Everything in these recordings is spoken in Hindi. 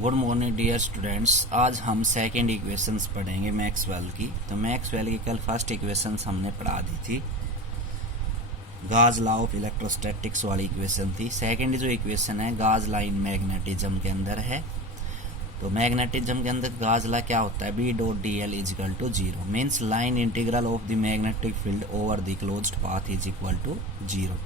Good morning dear students. आज हम सेकंड इक्वेशंस पढ़ेंगे मैक्सवेल की। तो मैक्सवेल की कल फर्स्ट इक्वेशंस हमने पढ़ा दी थी, गाज लॉ ऑफ इलेक्ट्रोस्टैटिक्स वाली इक्वेशन थी। सेकंड जो इक्वेशन है गाज लाइन मैग्नेटिज्म के अंदर है। तो मैग्नेटिज्म के अंदर गाज लॉ क्या होता है, B dot D L is equal to zero, means line integral of the magnetic field over the closed path is equal to zero.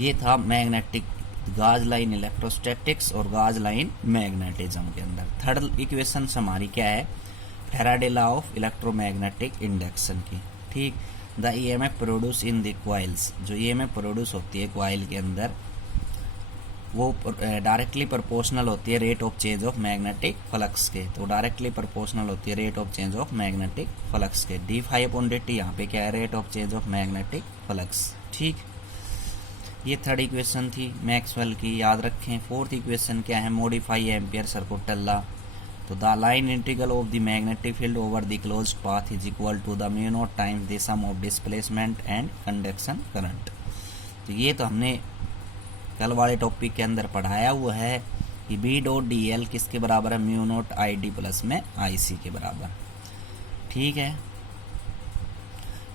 ये था मैग्नेटिक गाज लाइन इलेक्ट्रोस्टैटिक्स और गाज लाइन मैग्नेटिज्म के अंदर। थर्ड इक्वेशन हमारी क्या है, Faraday law of electromagnetic induction की। ठीक, the EMF produce in the coils, जो ईएमएफ प्रोड्यूस होती है कॉइल के अंदर वो डायरेक्टली प्रोपोर्शनल होती है rate of change of magnetic flux के। तो डायरेक्टली प्रोपोर्शनल होती है rate of change of magnetic flux के। D phi upon D T यहाँ पे क्या है, rate of change of magnetic flux. ठीक, ये थर्ड इक्वेशन थी मैक्सवेल की, याद रखें। फोर्थ इक्वेशन क्या है, मॉडिफाई एम्पियर सर्कुटल लॉ। तो the line integral of the magnetic field over the closed path is equal to the mu naught times the sum of displacement and conduction current. तो ये तो हमने कल वाले टॉपिक के अंदर पढ़ाया हुआ है कि बी डॉट डी एल किसके बराबर है, mu not I D plus में आई सी के बराबर। ठीक है।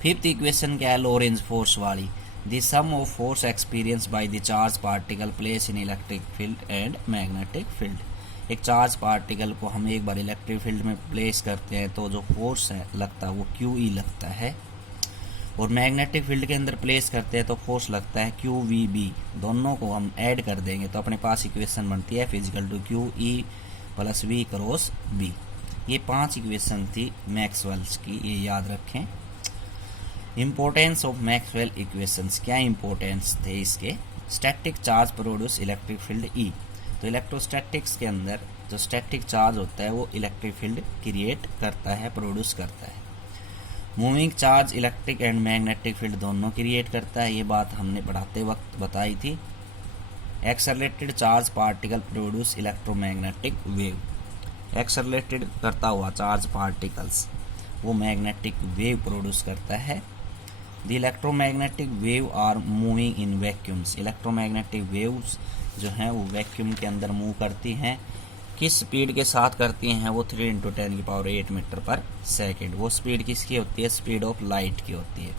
फिफ्थ इक्वेशन क्या है, लोरेंज फोर्स वाली। The sum of force experienced by the charged particle placed in electric field and magnetic field। एक चार्ज पार्टिकल को हम एक बार इलेक्ट्रिक फील्ड में प्लेस करते हैं तो जो फोर्स है लगता है वो QE लगता है, और मैग्नेटिक फील्ड के अंदर प्लेस करते हैं तो फोर्स लगता है QVB। दोनों को हम ऐड कर देंगे तो अपने पास इक्वेशन बनती है F equal to QE plus V cross B। ये 5 इक्वेशन थी मैक्सवेल्स की, ये याद रखें। इंपोर्टेंस ऑफ मैक्सवेल इक्वेशंस, क्या इंपोर्टेंस थे इसके। Static charge produce electric field E. तो इलेक्ट्रोस्टैटिक्स के अंदर जो स्टैटिक चार्ज होता है वो इलेक्ट्रिक फील्ड क्रिएट करता है, प्रोड्यूस करता है। Moving charge electric and magnetic field दोनों क्रिएट करता है, ये बात हमने पढ़ाते वक्त बताई थी। Accelerated charge particle produce electromagnetic wave. Accelerated करता हुआ चार्ज पार्टिकल्स वो मैग्नेटिक वेव प्रोड्यूस करता है। The electromagnetic wave are moving in vacuums। Electromagnetic waves जो हैं वो वैक्यूम के अंदर मूव करती हैं। किस स्पीड के साथ करती हैं वो 3 × 10⁸ मीटर पर सेकेंड। वो स्पीड किसकी होती है, स्पीड ऑफ लाइट की होती है।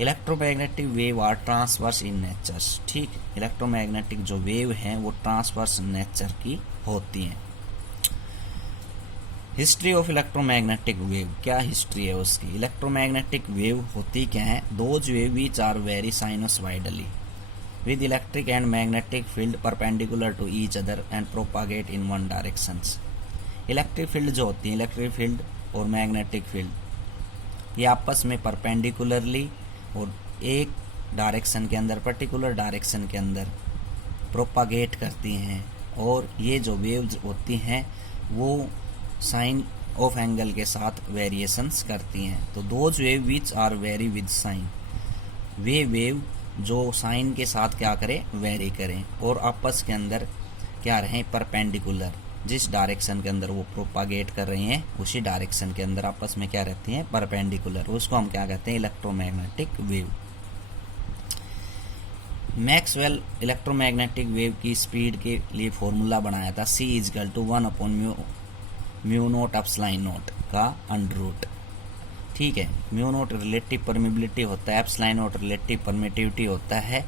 Electromagnetic wave are transverse in nature. ठीक, इलेक्ट्रोमैग्नेटिक जो वेव हैं वो ट्रांसवर्स नेचर की होती हैं। हिस्ट्री ऑफ इलेक्ट्रोमैग्नेटिक वेव, क्या हिस्ट्री है उसकी। इलेक्ट्रोमैग्नेटिक वेव होती क्या है, those wave which are very sinusoidally with electric and magnetic field perpendicular to each other and propagate in one directions. Electric field जो होती है, इलेक्ट्रिक फील्ड और मैग्नेटिक फील्ड ये आपस में परपेंडिकुलरली और एक डायरेक्शन के अंदर, पर्टिकुलर डायरेक्शन के अंदर प्रोपागेट करती हैं। और ये जो वेव्स होती हैं वो साइन ऑफ एंगल के साथ वेरिएशंस करती हैं। तो those wave which are vary with sine, way wave जो साइन के साथ क्या करें, वेरी करें और आपस के अंदर क्या रहें, परपेंडिकुलर। जिस डायरेक्शन के अंदर वो प्रोपागेट कर रही हैं उसी डायरेक्शन के अंदर आपस में क्या रहती हैं, परपेंडिकुलर। उसको हम क्या कहते हैं, electromagnetic wave. Maxwell electromagnetic wave की स्पीड के लिए फॉर्मूला बनाया था, C इज इक्वल टू 1/म्यू नोट एप्सिलॉन नोट का अंडर रूट। ठीक है, म्यू नोट रिलेटिव परमिबिलिटी होता है, एप्सिलॉन नोट रिलेटिव परमिटिविटी होता है।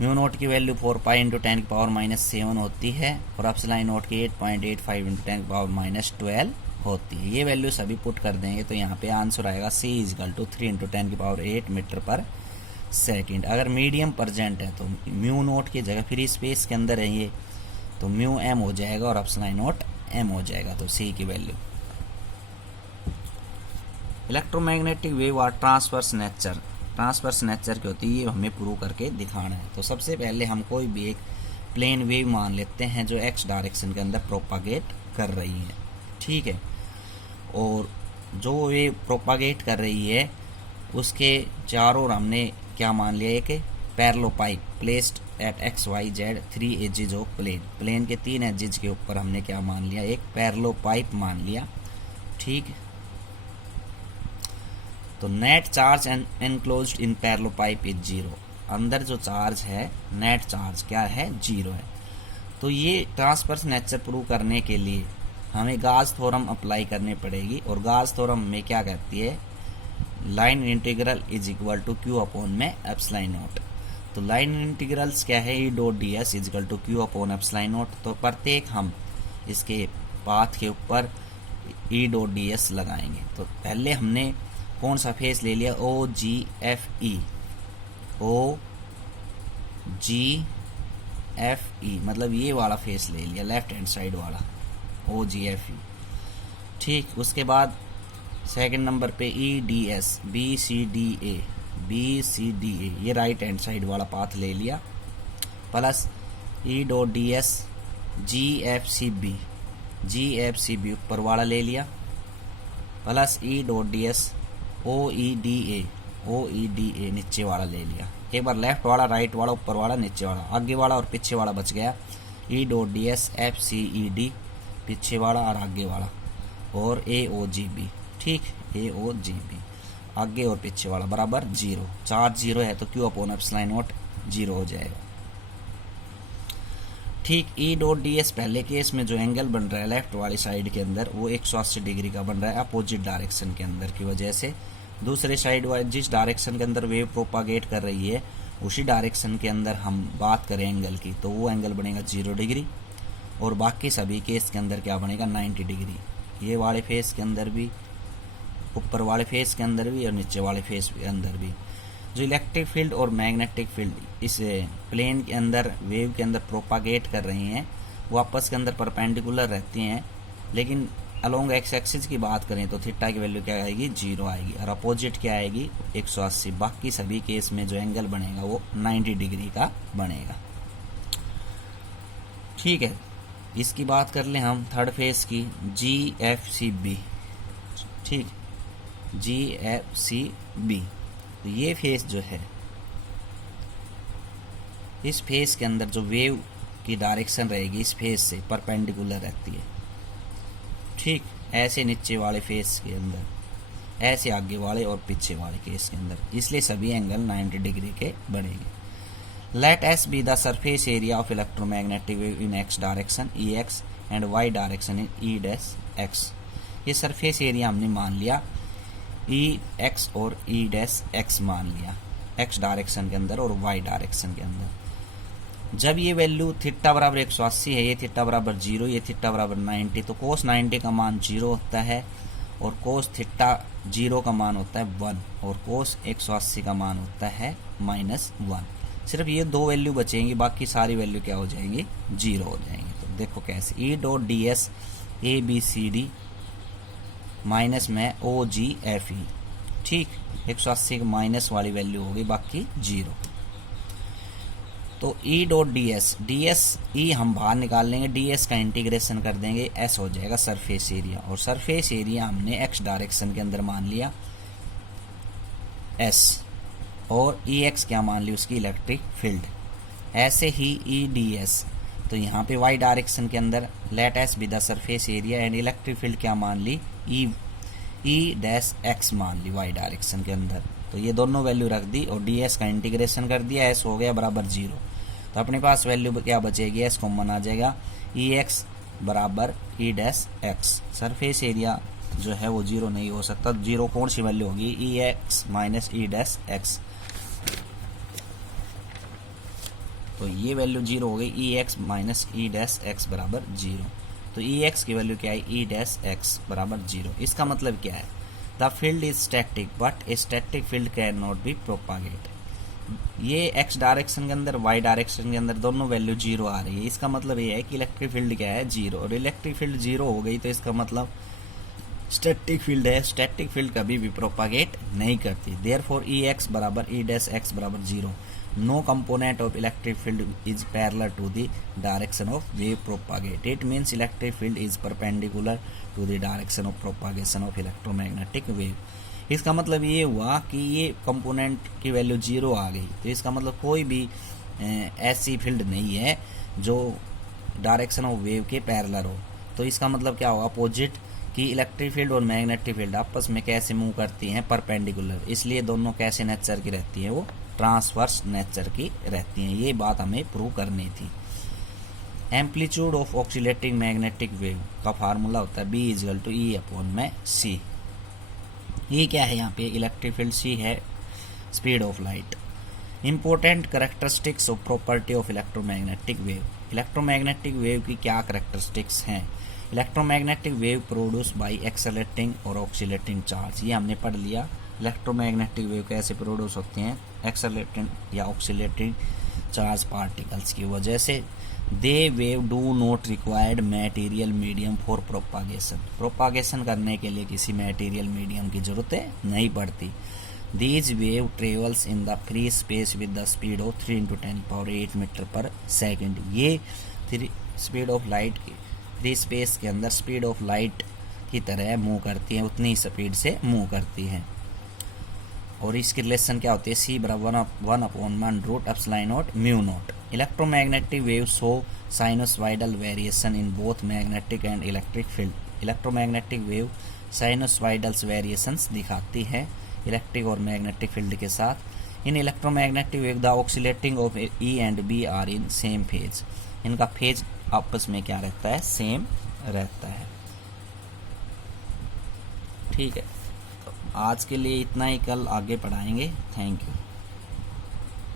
म्यू नोट की वैल्यू 4 पाई इंटू 10⁻⁻7 होती है और एप्सिलॉन नोट की 8.85 इंटू 10⁻12 होती है। ये वैल्यू सभी पुट कर देंगे तो यहाँ पे आंसर आएगा C is equal to 3 × 10⁸ metre पर सेकेंड। अगर मीडियम प्रेजेंट है तो म्यू नोट की जगह फ्री स्पेस के अंदर है ये, तो म्यू एम हो जाएगा और एप्सिलॉन नोट एम हो जाएगा, तो C की value. Electromagnetic wave are transverse nature, transverse nature की होती है, ये हमें प्रूव करके दिखाना है। तो सबसे पहले हम कोई भी एक प्लेन वेव मान लेते हैं जो x डायरेक्शन के अंदर प्रोपागेट कर रही है। ठीक है, और जो वेव प्रोपागेट कर रही है उसके चारों ओर हमने क्या मान लिया, एक parallel pipe placed at XYZ 3 axes of plane. Plane के 3 एजेज के ऊपर हमने क्या मान लिया, एक पैरेलल पाइप मान लिया। ठीक, तो net charge enclosed in parallel pipe is 0। अंदर जो चार्ज है, नेट चार्ज क्या है, 0 है। तो ये ट्रांसवर्स नेचर प्रूव करने के लिए हमें गाज थ्योरम अप्लाई करनी पड़ेगी, और गाज थ्योरम में क्या कहती है, line integral is equal to q upon में एप्सिलॉन नॉट। तो लाइन इंटीग्रल्स क्या है, E dot D S is equal to q upon epsilon naught. तो प्रत्येक हम इसके पाथ के ऊपर ई डॉट डी एस लगाएंगे। तो पहले हमने कौन सा फेस ले लिया, ओ जी एफ ई, ओ जी एफ ई, मतलब ये वाला फेस ले लिया, लेफ्ट हैंड साइड वाला ओ जी एफ ई। ठीक, उसके बाद सेकंड नंबर पे E D S, B C D A, B C D A, ये राइट हैंड साइड वाला पाथ ले लिया, plus E dot D S G F C B, G F C B ऊपर वाला ले लिया, plus E dot D S O E D A, O E D A नीचे वाला ले लिया। एक बार लेफ्ट वाला, राइट वाला, ऊपर वाला, नीचे वाला, आगे वाला और पीछे वाला बच गया। E dot D S F C E D, पीछे वाला और आगे वाला, और ए ओ जी बी। ठीक, ए ओ जी बी, आगे और पीछे वाला बराबर 0। चार्ज 0 है तो क्यू अपॉन एप्सिलॉन नॉट 0 हो जाएगा। ठीक, ई डॉट डी एस पहले केस में जो एंगल बन रहा है लेफ्ट वाली साइड के अंदर वो 180 डिग्री का बन रहा है अपोजिट डायरेक्शन के अंदर की वजह से। दूसरे साइड वाले जिस डायरेक्शन के अंदर वेव प्रोपागेट कर रही है उसी डायरेक्शन के अंदर हम बात करें एंगल की, तो वो एंगल बनेगा 0 डिग्री, और बाकी सभी केस के अंदर क्या बनेगा 90 डिग्री। ये वाले फेस के अंदर भी, ऊपर वाले फेस के अंदर भी, और नीचे वाले फेस के अंदर भी। जो इलेक्ट्रिक फील्ड और मैग्नेटिक फील्ड इस प्लेन के अंदर वेव के अंदर प्रोपागेट कर रही हैं वो आपस के अंदर परपेंडिकुलर रहती हैं, लेकिन अलोंग एक्स एक्सिस की बात करें तो थीटा की वैल्यू क्या आएगी, 0 आएगी, और अपोजिट क्या आएगी 180। बाकी सभी केस में जो एंगल बनेगा वो 90 डिग्री का बनेगा। ठीक है, इसकी बात कर लें हम थर्ड फेस की, जी एफ सी बी। ठीक, जी एफ सी बी, तो ये फेस जो है, इस फेस के अंदर जो वेव की डायरेक्शन रहेगी इस फेस से परपेंडिकुलर रहती है। ठीक, ऐसे नीचे वाले फेस के अंदर, ऐसे आगे वाले और पीछे वाले केस के अंदर, इसलिए सभी एंगल 90 डिग्री के बनेंगे। Let S be the surface area of electromagnetic wave in X direction E X and Y direction in E dash X. ये सरफेस एरिया हमने मान लिया, ई एक्स और ई डैश एक्स मान लिया, एक्स डायरेक्शन के अंदर और वाई डायरेक्शन के अंदर। जब ये वैल्यू थीटा बराबर 180 है, ये थीटा बराबर 0, ये थीटा बराबर 90, तो कोस 90 का मान 0 होता है, और कोस थीटा 0 का मान होता है 1, और कोस 180 का मान होता है -1। सिर्फ ये दो वैल्यू बचेंगी, बाकी सारी वैल्यू क्या हो जाएंगी, 0 हो जाएंगी। तो देखो कैसे, E dot D S A B C D minus में ओ जी एफ ई। ठीक, 180 की माइनस वाली वैल्यू होगी, बाकी 0। तो ई डॉट डी एस ई हम बाहर निकाल लेंगे, डी एस का इंटीग्रेशन कर देंगे, एस हो जाएगा सरफेस एरिया, और सरफेस एरिया हमने एक्स डायरेक्शन के अंदर मान लिया एस, और ई एक्स क्या मान ली, उसकी इलेक्ट्रिक फील्ड। ऐसे ही ई डी एस, तो यहाँ पे वाई डायरेक्शन के अंदर let S be the surface area and electric field क्या मान ली, ई डैश एक्स मान ली वाई डायरेक्शन के अंदर। तो ये दोनों वैल्यू रख दी और डी एस का इंटीग्रेशन कर दिया, एस हो गया बराबर 0। तो अपने पास वैल्यू क्या बचेगी, एस कॉमन आ जाएगा, ई एक्स बराबर ई डैश एक्स। सरफेस एरिया जो है वो 0 नहीं हो सकता, 0 कौन सी वैल्यू होगी, E X minus E dash X. तो ये वैल्यू 0 हो गई, E X minus E dash X बराबर 0। तो ई एक्स की वैल्यू क्या है, ई डैश एक्स बराबर 0। इसका मतलब क्या है, the field is static but a static field can not be propagate. ये एक्स डायरेक्शन के अंदर वाई डायरेक्शन के अंदर दोनों वैल्यू 0 आ रही है, इसका मतलब ये है कि इलेक्ट्रिक फील्ड क्या है, 0, और इलेक्ट्रिक फील्ड 0 हो गई तो इसका मतलब स्टैटिक फील्ड है, स्टैटिक फील्ड कभी भी प्रोपागेट नहीं करती। देयरफॉर ई एक्स बराबर ई डैश एक्स बराबर 0। No component of electric field is parallel to the direction of wave propagate. It means electric field is perpendicular to the direction of propagation of electromagnetic wave. इसका मतलब ये हुआ कि ये कंपोनेंट की वैल्यू 0 आ गई, तो इसका मतलब कोई भी ऐसी फील्ड नहीं है जो डायरेक्शन ऑफ वेव के पैरेलल हो। तो इसका मतलब क्या होगा, अपोजिट कि इलेक्ट्रिक फील्ड और मैग्नेटिक फील्ड आपस में कैसे मूव करती हैं, परपेंडिकुलर। इसलिए दोनों कैसे नेचर की रहती हैं, वो ट्रांसवर्स नेचर की रहती हैं। ये बात हमें प्रूव करनी थी। Amplitude of oscillating magnetic wave का फार्मूला होता है B equal to E upon में सी। ये क्या है यहाँ पे, इलेक्ट्रिक फील्ड, सी है speed of light. Important characteristics of property of electromagnetic wave. Electromagnetic wave की क्या करेक्टरिस्टिक्स हैं। Electromagnetic wave produce by accelerating और ऑक्सीलेटिंग चार्ज, ये हमने पढ़ लिया। इलेक्ट्रोमैग्नेटिक वेव कैसे प्रोड्यूस होते हैं, एक्सेलरेटिंग या ऑक्सीलेटिंग चार्ज पार्टिकल्स की वजह से। They wave do not required material medium for propagation, propagation करने के लिए किसी मटेरियल मीडियम की जरूरत नहीं पड़ती। These wave travels in the free space with the speed of 3 × 10⁸ metre पर सेकेंड। ये स्पीड ऑफ लाइट की फ्री स्पेस के अंदर स्पीड ऑफ लाइट की तरह मूव करती हैं, उतनी स्पीड से मूव करती हैं। और इसकी रिलेशन क्या होती है, सी बराबर 1/√ε0μ0। Electromagnetic wave show sinusoidal variation in both magnetic and electric field. Electromagnetic wave sinusoidals variations दिखाती है इलेक्ट्रिक और मैग्नेटिक फील्ड के साथ। In electromagnetic wave the oscillating of E and B are in same phase, इनका फेज आपस में क्या रहता है, सेम रहता है। ठीक है, तो आज के लिए इतना ही, कल आगे पढ़ाएंगे। Thank you.